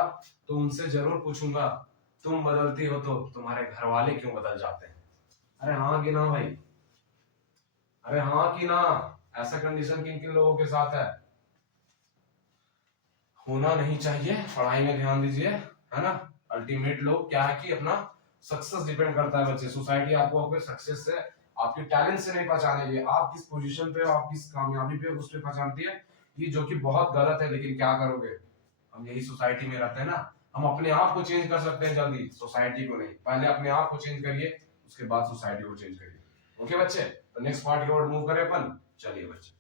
तो उनसे जरूर पूछूंगा, तुम बदलती हो तो तुम्हारे घर वाले क्यों बदल जाते हैं। अरे हाँ कि ना भाई? अरे हाँ कि ना? ऐसा कंडीशन किन किन लोगों के साथ है? होना नहीं चाहिए। पढ़ाई में ध्यान दीजिए, है ना। अल्टीमेट लोग क्या है कि अपना सक्सेस डिपेंड करता है बच्चे। सोसाइटी आपको आपके सक्सेस से, आपके टैलेंट से नहीं पहचानेगी, आप किस पोजीशन पे हो, आप किस कामयाबी पे उस पे पहचानती है। ये जो कि बहुत गलत है, लेकिन क्या करोगे, हम यही सोसाइटी में रहते हैं ना। हम अपने आप को चेंज कर सकते हैं जल्दी, सोसाइटी को नहीं। पहले अपने आप को चेंज करिए, उसके बाद सोसाइटी को चेंज करिए। ओके बच्चे, तो नेक्स्ट पार्ट की ओर मूव करें अपन। चलिए बच्चे,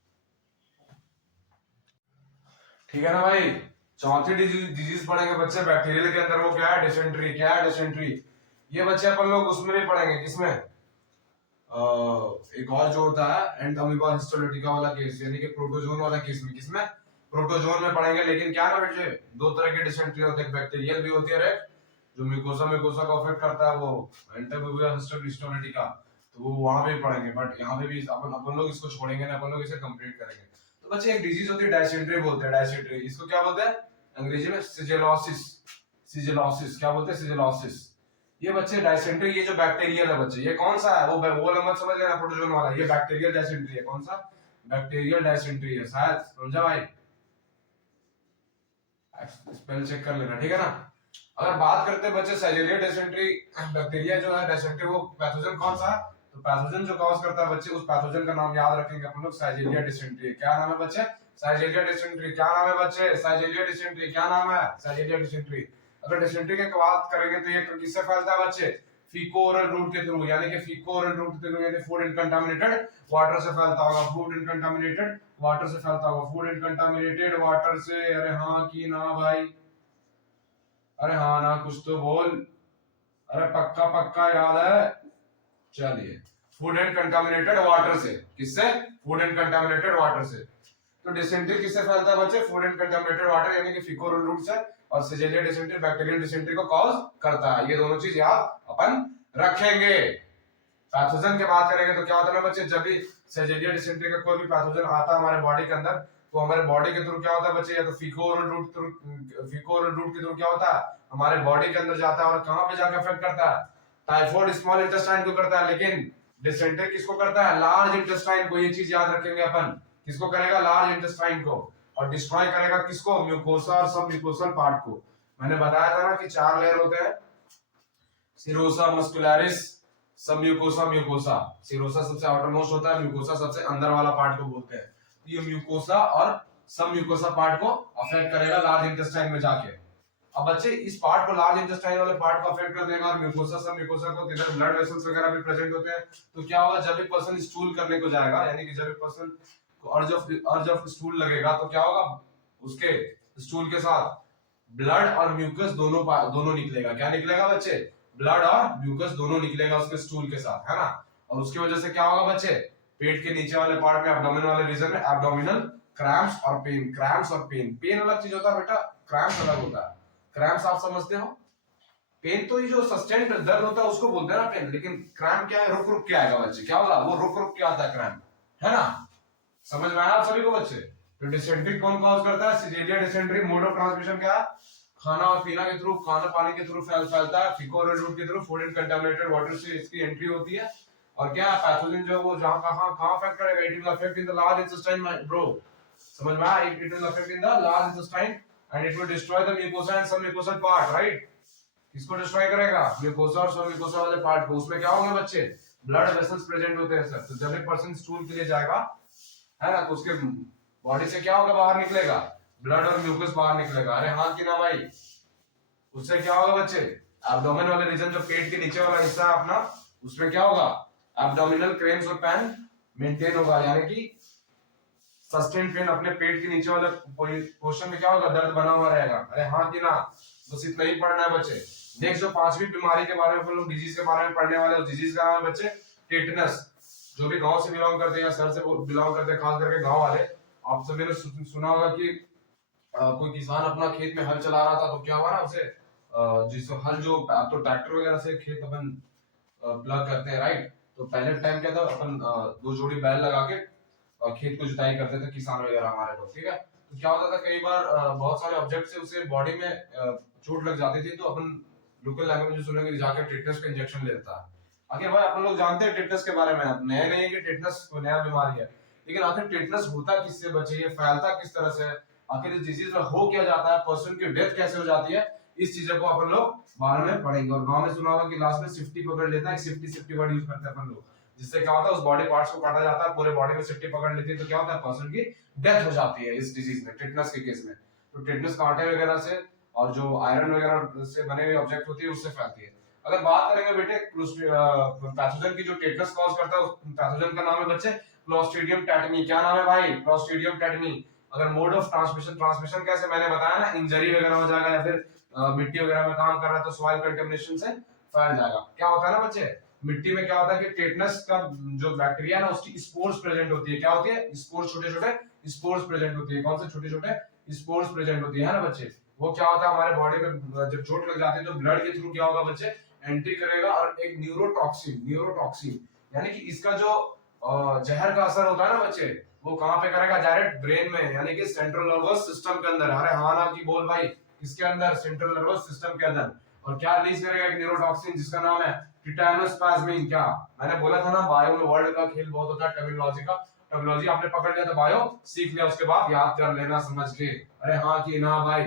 ठीक है ना भाई। चौथी डिजीज पढ़ेंगे बच्चे बैक्टीरियल के अंदर, वो क्या है, डिसेंट्री। क्या है डिसेंट्री? ये बच्चे अपन लोग उसमें नहीं पढ़ेंगे, किसमें, एक और जो होता है एंड अमीबा हिस्टोलिटिका वाला केस, यानी कि प्रोटोजोन वाला केस में, किसमें, प्रोटोजोन में पढ़ेंगे। लेकिन क्या ना बेटे, दो तरह की डिसेंट्री होती है, बैक्टीरियल भी होती है, एक जो म्यूकोसा को अफेक्ट करता है, वो एंटीअमीबा हिस्टोलिटिका, तो वो वहां पे पढ़ेंगे। बट यहाँ पे भी अपन लोग इसको छोड़ेंगे ना, अपन लोग इसे कंप्लीट करेंगे। तो बच्चे एक डिजीज होती है डायसेंट्री बोलते हैं, डायसेंट्री। इसको क्या बोलते हैं अंग्रेजी में, सिजेलोसिस। सिजेलोसिस क्या बोलते हैं, सिजेलोसिस। ये बच्चे डायसेंट्री, ये जो बैक्टीरियल है बच्चे, ये कौन सा है, वो नंबर समझ लेना, प्रोटोजोन वाला। ये बैक्टीरियल डायसेंट्री है। कौन सा, बैक्टीरियल डायसेंट्री है, शायद समझा भाई। स्पेल चेक कर लेना, ठीक है ना। अगर बात करते हैं बच्चे साइजेलिया डिसेंट्री, बैक्टीरिया जो है डायसेंट्री, वो पैथोजन कौन सा है, तो पैथोजन जो कॉज करता है बच्चे, उस पैथोजन का नाम याद रखेंगे अपन लोग, साइजेलिया डिसेंट्री। क्या नाम है बच्चे, साइजेलिया डिसेंट्री। क्या नाम है बच्चे, साइजेलिया डिसेंट्री। क्या नाम है, साइजेलिया डिसेंट्री। अगर डिसेंट्री की बात करेंगे तो ये किससे फैलता है बच्चे, फीको ओरल रूट के थ्रू, यानी कि फीको ओरल रूट के थ्रू, यानी फूड इनकंटामिनेटेड वाटर से फैलता होगा, फूड इनकंटामिनेटेड वाटर से फैलता होगा, फूड इनकंटामिनेटेड वाटर से। अरे हाँ कि ना भाई, अरे हाँ ना, कुछ तो बोल, अरे पक्का पक्का याद है। चलिए, फूड एंड कंटामिनेटेड वाटर से, किससे, फूड एंड कंटामिनेटेड वाटर से। तो डिसेंट्री किससे फैलता है बच्चे, फूड एंड कंटामिनेटेड वाटर, यानी कि फीको ओरल रूट से। और सिजेलिया डिसेंट्री बैक्टीरियल डिसेंट्री को कॉज करता है। ये दोनों चीज याद अपन रखेंगे। पैथोजन की बात करेंगे तो क्या होता है बच्चे, जब भी सिजेलिया डिसेंट्री का कोई भी पैथोजन आता है हमारे बॉडी के अंदर, तो हमारे बॉडी के थ्रू क्या होता है बच्चे, या तो फीको ओरल रूट के थ्रू क्या होता है, हमारे बॉडी के अंदर जाता है। और कहां पे जाकर अफेक्ट करता है, टाइफॉइड स्मॉल इंटेस्टाइन को करता है। लेकिन डिसेंट्री किसको करता है, लार्ज इंटेस्टाइन को। ये चीज याद रखेंगे अपन, किसको करेगा, लार्ज इंटेस्टाइन को। और डिस्ट्रॉय करेगा किसको, म्यूकोसा और सब म्यूकोसल पार्ट को। मैंने बताया था ना कि 4 लेयर होते हैं, सिरोसा, मस्कुलरिस, सब म्यूकोसा, म्यूकोसा। सिरोसा सबसे आउटर मोस्ट होता है, म्यूकोसा सबसे अंदर वाला पार्ट को बोलते हैं। तो ये म्यूकोसा और सब म्यूकोसा पार्ट को अफेक्ट करेगा लार्ज इंटेस्टाइन में जाके। अब बच्चे इस पार्ट को, लार्ज इंटेस्टाइन वाले पार्ट को अफेक्ट कर देगा, और म्यूकोसा सब म्यूकोसा को, इधर ब्लड वेसल्स वगैरह भी प्रेजेंट होते हैं। तो क्या होगा, जब भी पर्सन स्टूल करने को जाएगा, यानी कि जब भी पर्सन को अर्ज ऑफ स्टूल लगेगा, तो क्या होगा, उसके स्टूल के साथ ब्लड और म्यूकस दोनों निकलेगा। क्या निकलेगा बच्चे, ब्लड और म्यूकस दोनों निकलेगा उसके स्टूल के साथ, है ना। और उसकी वजह से क्या होगा बच्चे, पेट के नीचे वाले पार्ट में, एब्डोमेन वाले रीजन में, एब्डोमिनल क्रैम्प्स और पेन। क्रैम्प्स और पेन, पेन अलग चीज होता है बेटा, क्रैम्प्स अलग होता है। क्रैम्प्स आप समझते हो, पेन तो ये जो सस्टेन्ड दर्द होता है उसको बोलते हैं ना पेन। लेकिन क्रैम्प क्या है, रुक रुक के आएगा बच्चे। क्या होगा, वो रुक रुक के आता है क्रैम्प, है ना। समझ में आया आप सभी को बच्चे। तो डिसेंट्री कौन कॉज करता है, सिजेलिया डिसेंट्री। मोड ऑफ ट्रांसमिशन क्या है, खाना और पीना के थ्रू, खाना पानी के थ्रू फैलता है। फीको ओरल रूट के through, food and contaminated water से इसकी एंट्री होती है। और क्या पैथोजन जो है वो जहां कहां अफेक्ट करेगा, it will affect in the large intestine bro. समझ में आया, it will affect in the large intestine and it will destroy the mucosa and सब म्यूकोसल पार्ट, राइट। किसको डिस्ट्रॉय करेगा, म्यूकोसा और सब म्यूकोसा वाले पार्ट को। उसमें क्या होंगे बच्चे, ब्लड वेसल्स प्रेजेंट होते हैं सर। तो जब एक पर्सन स्टूल के लिए जाएगा, है ना, तो उसके बॉडी से क्या होगा, बाहर निकलेगा, ब्लड और म्यूकस बाहर निकलेगा। अरे हाँ कि ना भाई। उससे क्या होगा बच्चे, एब्डोमेन वाले रीजन, जो पेट के नीचे वाला हिस्सा है अपना, उसमें क्या होगा, एब्डोमिनल क्रैम्प्स और पेन मेंटेन होगा, यानी कि सस्टेन पेन अपने पेट के नीचे वाले पोर्शन में क्या होगा, दर्द बना हुआ रहेगा। अरे हाँ कि ना। बस इतना ही पढ़ना है बच्चे। नेक्स्ट जो 5वीं बीमारी के बारे में हम लोग डिजीज के बारे में पढ़ने वाले, उस डिजीज का नाम है बच्चे टेटनस। जो भी गांव से बिलोंग करते हैं या शहर से बिलोंग करते हैं, खास करके गांव वाले, आप सभी ने सुना होगा कि कोई किसान अपना खेत में हल चला रहा था, तो क्या हुआ ना उसे, जिस हल जो तो ट्रैक्टर वगैरह से खेत अपन प्लग करते हैं, राइट। तो पहले टाइम क्या था, अपन 2 जोड़ी बैल लगा के खेत को जुताई करते थे किसान वगैरह हमारे लोग, ठीक है। तो क्या होता था, कई बार बहुत सारे ऑब्जेक्ट से उसे बॉडी में चोट लग जाती थी, तो अपन लोकल लैंग्वेज में सुनेंगे जाकर टेटनस का इंजेक्शन ले लेता है। आखिर भाई अपन लोग जानते हैं टेटनस के बारे में, नया नहीं है कि टेटनस कोई नया बीमारी है, लेकिन आखिर टेटनस होता किससे बचे, ये फैलता किस तरह से, आखिर इस डिजीज में हो क्या जाता है, पर्सन की डेथ कैसे हो जाती है, इस चीजों को अपन लोग बाद में पढ़ेंगे। और गांव में सुना होगा कि लास्ट में सिफ्टी पकड़ लेता है, सिफ्टी वर्ड यूज करते हैं अपन लोग, जिससे क्या होता है उस बॉडी पार्ट्स को काटा जाता है, पूरे बॉडी में सिफ्टी पकड़ लेती है, तो क्या होता है पर्सन की डेथ हो जाती है इस डिजीज में, टिटनस के केस में। तो टिटनस कांटे वगैरह से और जो आयरन वगैरह से बने हुए ऑब्जेक्ट होती है उससे फैलती है। अगर बात करेंगे बेटे पैथोजन की जो टिटनस कॉज करता है, उस पैथोजन का नाम है बच्चे क्लोस्ट्रीडियम टेटनी। क्या नाम है भाई? Clostridium tetani. अगर मोड ऑफ ट्रांसमिशन कैसे मैंने बताया ना, इंजरी वगैरह हो जाएगा या फिर मिट्टी वगैरह में काम कर रहा है तो सॉइल कंटेमिनेशन से फैल जाएगा। क्या होता है ना बच्चे, मिट्टी में क्या होता है कि टेटनस का जो बैक्टीरिया है ना उसकी स्पोर्स प्रेजेंट होती है। क्या होती है? स्पोर्स, छोटे छोटे स्पोर्स प्रेजेंट होती है। कौन से छोटे छोटे स्पोर्स प्रेजेंट होती है ना बच्चे? वो क्या होता है हमारे बॉडी में जब चोट लग जाती है तो ब्लड के थ्रू क्या होगा बच्चे, एंट्री करेगा और एक न्यूरोटॉक्सिन यानी कि इसका जो जहर का असर होता है ना बच्चे, वो कहां पे करेगा? डायरेक्ट ब्रेन में, यानी कि सेंट्रल नर्वस सिस्टम के अंदर। अरे हाँ ना की बोल भाई, किसके अंदर? सेंट्रल नर्वस सिस्टम के अंदर। और क्या रिलीज करेगा? एक न्यूरोटॉक्सिन जिसका नाम है टिटैनोस्पैज्मिन। क्या मैंने बोला था ना, बायो में वर्ड का खेल बहुत होता है, टर्मिनोलॉजी का। टर्मिनोलॉजी आपने पकड़ लिया तो बायो सीख लिया, उसके बाद याद कर लेना समझ के। अरे हाँ कि ना भाई,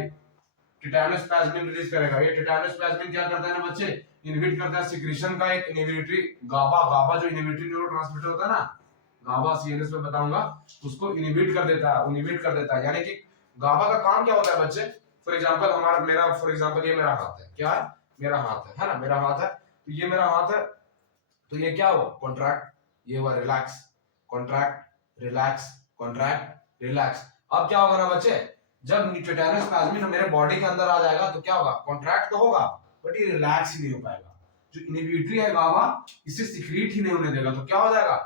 टिटैनोस्पैज्मिन रिलीज करेगा। ये टिटैनोस्पैज्मिन क्या करता है ना बच्चे, इनहिबिट करता है सिक्रीशन का एक इनहिबिटरी गाबा जो इनहिबिटरी न्यूरोट्रांसमीटर होता है ना, गाबा सीएनएस में बताऊंगा, उसको इनहिबिट कर देता है। यानी कि गाबा का काम क्या होता है बच्चे? फॉर एग्जांपल ये मेरा हाथ है। क्या है? मेरा हाथ है ना, मेरा हाथ है, तो ये मेरा हाथ है, तो ये क्या हुआ? कॉन्ट्रैक्ट, ये हुआ relax, contract relax, contract relax. अब क्या होगा ना बच्चे, जब टिटैनोस्पैज्मिन मेरे बॉडी के अंदर आ जाएगा तो क्या होगा? कॉन्ट्रैक्ट तो होगा बट ये रिलैक्स ही नहीं हो पाएगा। जो इनहिबिटरी है गाबा, इसे सिक्रीट ही नहीं होने देगा, तो क्या हो जाएगा?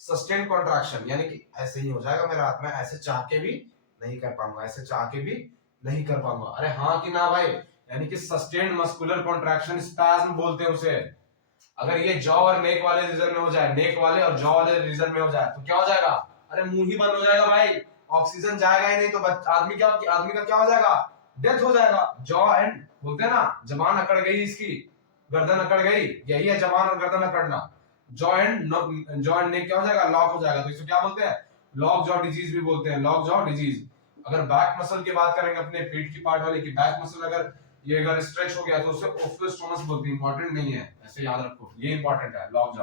सस्टेन कॉन्ट्रैक्शन, यानी कि ऐसे ही हो जाएगा मेरा हाथ में, ऐसे चाह के भी नहीं कर पाऊंगा, ऐसे चाह के भी नहीं कर पाऊंगा। अरे हाँ कि ना भाई, यानी कि सस्टेन्ड मस्कुलर कॉन्ट्रैक्शन, स्पैज्म बोलते हैं उसे। अगर ये जॉ और नेक वाले रीजन में हो जाए, नेक वाले और जॉ वाले रीजन में हो जाए तो क्या हो जाएगा? अरे मुंह ही बंद हो जाएगा भाई, ऑक्सीजन जाएगा ही नहीं, तो आदमी का क्या हो जाएगा? डेथ हो जाएगा। जॉ एंड बोलते हैं ना, जबान अकड़ गई इसकी, गर्दन अकड़ गई, यही है जबान और गर्दन अकड़ना। जॉ एंड नेक क्या हो जाएगा? लॉक हो जाएगा। तो इसको क्या बोलते हैं? लॉक जॉ डिजीज भी बोलते हैं, लॉक जॉ डिजीज। अगर बैक मसल की बात करेंगे, अपने पीठ की पार्ट वाले की बैक मसल अगर स्ट्रेच हो गया तो उसे ओफ्लोस्टोमस बोलते हैं। इंपॉर्टेंट नहीं है, ऐसे याद रखो, ये इंपॉर्टेंट है। लॉक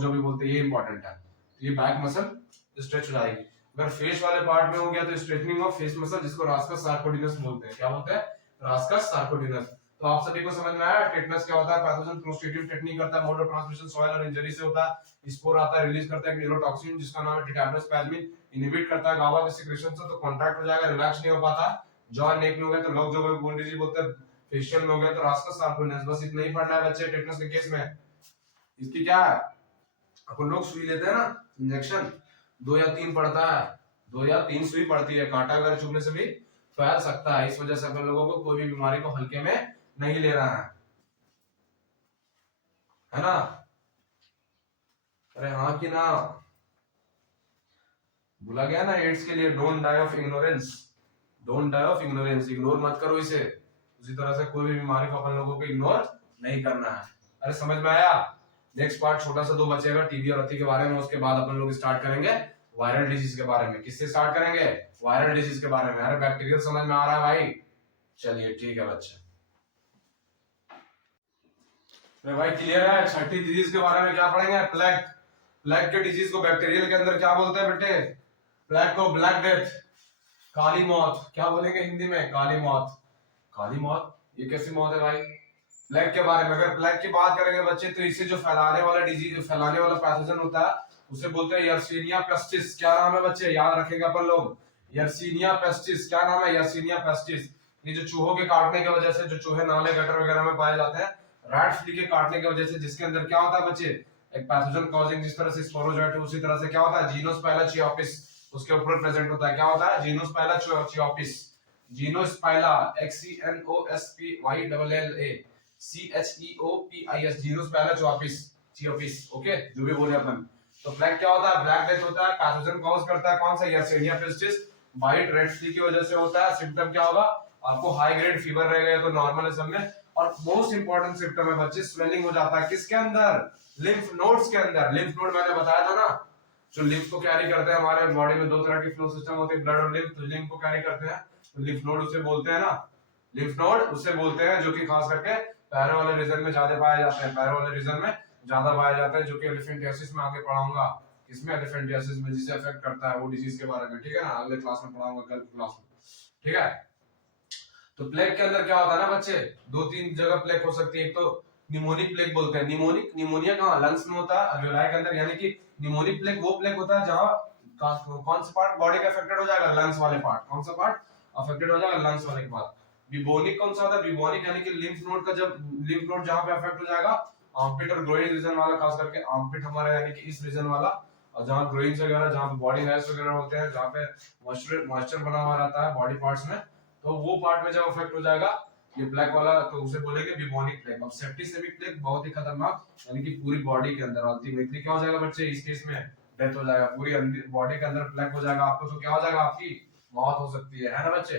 जॉ भी बोलते हैं, ये इंपॉर्टेंट है। तो ये बैक मसल स्ट्रेच हो जाएगी। अगर फेस वाले पार्ट में हो गया तो स्ट्रेटनिंग ऑफ फेस मसल, जिसको रास्कस सार्कोइडिनस बोलते हैं। क्या बोलते हैं? रास्कस सार्कोइडिनस। तो आप सभी को समझ में आया टिटनस क्या होता है? पैथोजन क्लोस्ट्रीडियम टेटनी करता है, मोड ऑफ ट्रांसमिशन सॉइल और इंजरी से होता है। स्पोर आता है, रिलीज करता है एक न्यूरोटॉक्सिन जिसका नाम है टिटैनोस्पैज्मिन, इनहिबिट करता है गाबा के सिक्रेशन से, तो कॉन्ट्रैक्ट हो जाएगा, रिलैक्स नहीं हो पाता। जॉ नेक में हो गया तो लॉक जॉ बोन डिजीज बोलते हैं, फेशियल में हो गया तो रास्कस सार्कोइडिनस। बस इतना ही पढ़ना है बच्चे टिटनस के केस में। इसकी क्या है, अपन लोग सुई लेते हैं ना, इंजेक्शन 2 या 3 पड़ता है, 2 या 3 सुई पड़ती है, कांटा वगैरह चुभने से भी फैल सकता है। इस वजह से अपन लोगों को कोई भी बीमारी को हल्के में नहीं लेना है ना? अरे हाँ कि ना, बोला गया ना एड्स के लिए, don't die of ignorance, don't die of ignorance, ignore मत करो इसे। उसी तरह से कोई भी बीमारी को अपन लोगों को इग्नोर नहीं करना है। अरे समझ में आया? नेक्स्ट पार्ट छोटा सा 2 बचेगा टीबी और अति के बारे में, उसके बाद अपन लोग स्टार्ट करेंगे वायरल डिजीज के बारे में। किससे स्टार्ट करेंगे? वायरल डिजीज के बारे में। अरे बैक्टीरियल समझ में आ रहा है भाई? चलिए ठीक है बच्चे। भाई क्लियर है? छठी डिजीज के बारे में क्या पढ़ेंगे? प्लेग के डिजीज को बैक्टीरियल के अंदर क्या बोलते हैं बेटे? प्लेग को ब्लैक डेथ, काली मौत। क्या बोलेंगे हिंदी में? काली मौत। काली मौत, ये कैसी मौत है भाई? प्लेग के बारे में अगर प्लेग की बात करेंगे बच्चे, तो इसे जो फैलाने वाला पैथोजन होता है उसे बोलते हैं यर्सीनिया पेस्टिस। क्या नाम है बच्चे? याद रखेंगे अपन लोग, यर्सीनिया पेस्टिस। क्या नाम है? Yersinia pestis. ये जो चूहों के काटने की वजह से, जो चूहे नाले गटर वगैरह में पाए जाते हैं, रैट फ्ली के काटने की वजह से, जिसके अंदर क्या होता है बच्चे? एक पैथोजन कॉजिंग, जिस तरह से स्पोरोजोइट है उसी तरह से क्या होता है? जीनोस्पाइला चियोपिस उसके ऊपर प्रेजेंट होता है। क्या होता है? जीनोस्पाइला चियोपिस, जीनोस्पाइला, XENOSPYLLA CHEOPIS, जीनोस्पाइला चियोपिस। ओके, जो भी बोले अपन। तो प्लेग क्या होता है? ब्लैक डेथ होता है, पैथोजन कॉज करता है कौन सा? Yersinia pestis. Bite rat flea की वजह से होता है। सिम्टम क्या होगा? आपको हाई ग्रेड फीवर रहेगा, तो नॉर्मल है सब में। और मोस्ट इंपॉर्टेंट सिम्टम है बच्चे, स्वेलिंग हो जाता है। किसके अंदर? लिम्फ नोड्स के अंदर। लिम्फ नोड मैंने बताया था ना, जो लिम्फ को कैरी करते हैं, हमारे बॉडी में दो तरह के फ्लो सिस्टम होते हैं, ब्लड और लिम्फ। तो लिम्फ को कैरी करते हैं तो लिम्फ नोड उसे बोलते हैं ना, लिम्फ नोड उसे बोलते हैं, जो कि खास करके पैरों वाले रीजन में ज्यादा पाए जाते हैं, पैरों वाले रीजन में ज्यादा पाए जाते हैं, जो कि एलिफेंटियासिस में आगे पढ़ाऊंगा, इसमें एलिफेंटियासिस में जिसे अफेक्ट करता है वो डिजीज के बारे में, ठीक है ना, अगले क्लास में पढ़ाऊंगा, कल क्लास में, ठीक है। तो प्लेग के अंदर क्या होता है ना बच्चे, दो तीन जगह प्लेग हो सकती है। एक तो निमोनिक प्लेग बोलते हैं, निमोनिक, निमोनिया कहाँ, लंग्स में होता है, अल्वेलाई के अंदर, यानी कि निमोनिक प्लेग वो प्लेग होता है जहाँ कौन सा पार्ट बॉडी का अफेक्टेड हो जाएगा, लंग्स वाले पार्ट, कौन सा पार्ट अफेक्टेड हो जाएगा, लंग्स वाले पार्ट। बिबोनिक कौन सा होता है, बिबोनिक यानी कि लिम्फ नोड का, जब लिम्फ नोड जहाँ पे अफेक्ट हो जाएगा, आर्मपिट और ग्रोइन रीजन वाला, खास करके आर्मपिट हमारा यानी कि इस रीजन वाला, और जहाँ ग्रोइंस वगैरह, जहाँ पे बॉडी हेयर्स वगैरह होते हैं, जहाँ पे मॉइस्चर बना हुआ रहता है बॉडी पार्ट्स में, तो वो पार्ट में जब अफेक्ट हो जाएगा ये ब्लैक वाला, तो उसे बोलेंगे बिबोनिक प्लेग। अब सेप्टिसेमिक प्लेग बहुत ही खतरनाक, यानी कि पूरी बॉडी के अंदर अल्टीमेटली क्या हो जाएगा बच्चे, इस केस में डेथ हो जाएगा, पूरी बॉडी के अंदर प्लेग हो जाएगा आपको, तो क्या हो जाएगा, आपकी मौत हो सकती है ना बच्चे।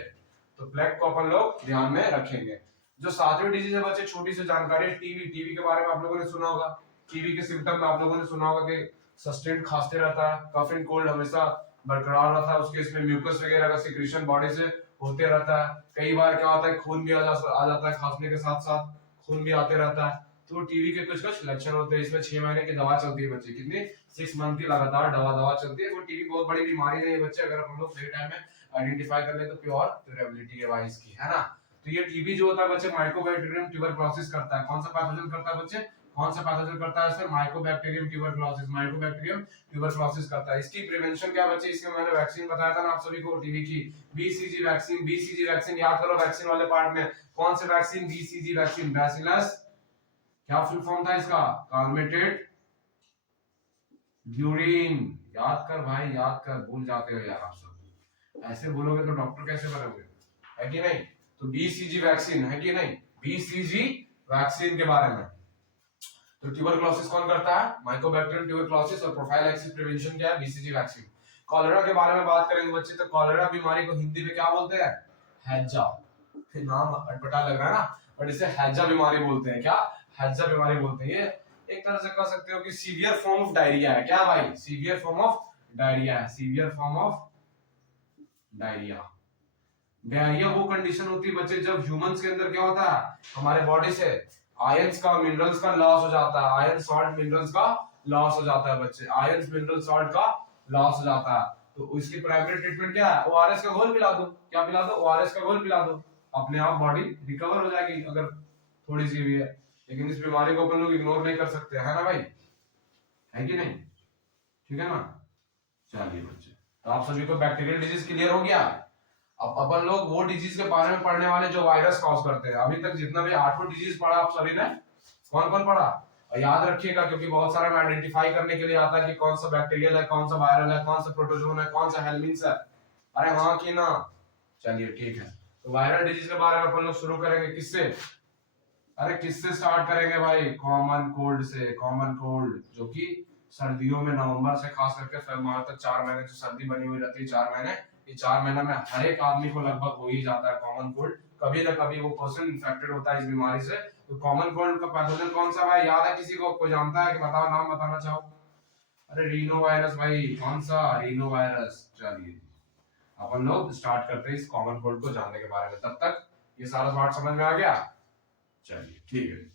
तो प्लेग को अपन लोग ध्यान में रखेंगे। जो सातवीं डिजीज है बच्चे, छोटी सी जानकारी, टीवी। टीवी के बारे में आप लोगों ने सुना होगा, टीवी के सिम्टम में आप लोगों ने सुना होगा कि सस्टेन्ड खांसते रहता है, कफ एंड कोल्ड हमेशा बरकरार रहता है, उसके इसमें म्यूकस वगैरह का सिक्रीशन बॉडी से होते रहता है। कई बार क्या होता है, खून भी आ जाता है, खांसने के साथ साथ खून भी आते रहता है। तो टीवी के कुछ कुछ लक्षण होते हैं। इसमें 6 महीने की दवा चलती है बच्चे, कितनी, 6 मंथ की लगातार दवा चलती है। वो टीवी बहुत बड़ी बीमारी नहीं है बच्चे, अगर हम लोग सही टाइम में आइडेंटिफाई कर ले तो प्योर ड्यूरेबिलिटी है भाई इसकी, है ना। तो ये टीबी जो होता है बच्चे, माइकोबैक्टीरियम ट्यूबरक्लोसिस करता है। कौन सा पैथोजन करता है बच्चे, कौन सा पैथोजन करता है sir, Mycobacterium tuberculosis, Mycobacterium tuberculosis करता है। इसकी प्रिवेंशन क्या बच्चे, इसमें मैंने वैक्सीन बताया था ना आप सभी को टीबी की, बीसीजी वैक्सीन। बीसीजी वैक्सीन याद करो, वैक्सीन वाले पार्ट में कौन से वैक्सीन, बीसीजी वैक्सीन, बैसिलस, क्या फुल फॉर्म था इसका, कालमेटेड ब्यूरिन। याद कर भाई, याद कर, भूल जाते हो यार आप सब, ऐसे बोलोगे तो डॉक्टर कैसे बनोगे, है कि नहीं। तो बीसीजी वैक्सीन, है कि नहीं, बीसीजी वैक्सीन के बारे में। तो ट्यूबरक्लोसिस कौन करता है, माइकोबैक्टीरियम ट्यूबरक्लोसिस, और प्रोफाइलैक्सिस प्रिवेंशन क्या है, बीसीजी वैक्सीन। कॉलेरा के बारे में बात करेंगे बच्चे, तो कॉलेरा बीमारी को हिंदी में क्या बोलते हैं, हैजा। नाम अटपटा लग रहा है ना, बट इसे हैजा बीमारी बोलते हैं। क्या, हैजा बीमारी बोलते हैं। ये एक तरह से कह सकते हो कि सीवियर फॉर्म ऑफ डायरिया है। क्या भाई, सीवियर फॉर्म ऑफ डायरिया है, severe form of diarrhoea. Diarrhoea वो कंडीशन होती है बच्चे जब ह्यूमंस के अंदर क्या होता है, हमारे बॉडी से आयंस का, मिनरल्स का लॉस हो जाता है, आयन सॉल्ट मिनरल्स का लॉस हो जाता है बच्चे, आयंस मिनरल सॉल्ट का लॉस हो जाता है। तो इसकी प्राइमरी ट्रीटमेंट क्या है, ओआरएस का घोल पिला दो। क्या पिला दो, ओआरएस का घोल पिला दो, अपने आप बॉडी रिकवर हो जाएगी अगर थोड़ी सी भी है। लेकिन इस बीमारी को अपन लोग इग्नोर नहीं कर सकते, है ना भाई, है कि नहीं, ठीक है ना। चलिए बच्चे, तो आप सभी को बैक्टीरियल डिजीज क्लियर हो गया। अब अपन लोग वो डिजीज के बारे में पढ़ने वाले जो वायरस कॉज करते हैं। अभी तक जितना भी 8 डिजीज पढ़ा आप सभी ने, कौन कौन पढ़ा, और याद रखिएगा क्योंकि बहुत सारा में आइडेंटिफाई करने के लिए आता है कि कौन सा बैक्टीरियल है, कौन सा वायरल है, कौन सा प्रोटोजोन है, कौन सा हेल्मिन्थ है। अरे हाँ कि ना, चलिए ठीक है। तो वायरल डिजीज के बारे में अपन लोग शुरू करेंगे किससे, अरे किससे स्टार्ट करेंगे भाई, कॉमन कोल्ड से। कॉमन कोल्ड जो कि सर्दियों में नवंबर से खास करके फरवरी तक 4 महीने जो सर्दी बनी हुई रहती है, 4 महीने, ये 4 महीने में हर एक आदमी को लगभग हो ही जाता है कॉमन कोल्ड। कभी ना कभी वो पर्सन इन्फेक्टेड होता है इस बीमारी से। तो कॉमन कोल्ड का पैथोजन कौन सा भाई, याद है किसी को, कोई जानता है कि बताओ, नाम बताना चाहो। अरे रीनो वायरस भाई, कौन सा, रीनो वायरस। चलिए अपन लोग स्टार्ट करते हैं इस कॉमन कोल्ड को जानने के बारे में। तब तक ये सारा पार्ट समझ में आ गया, चलिए ठीक है।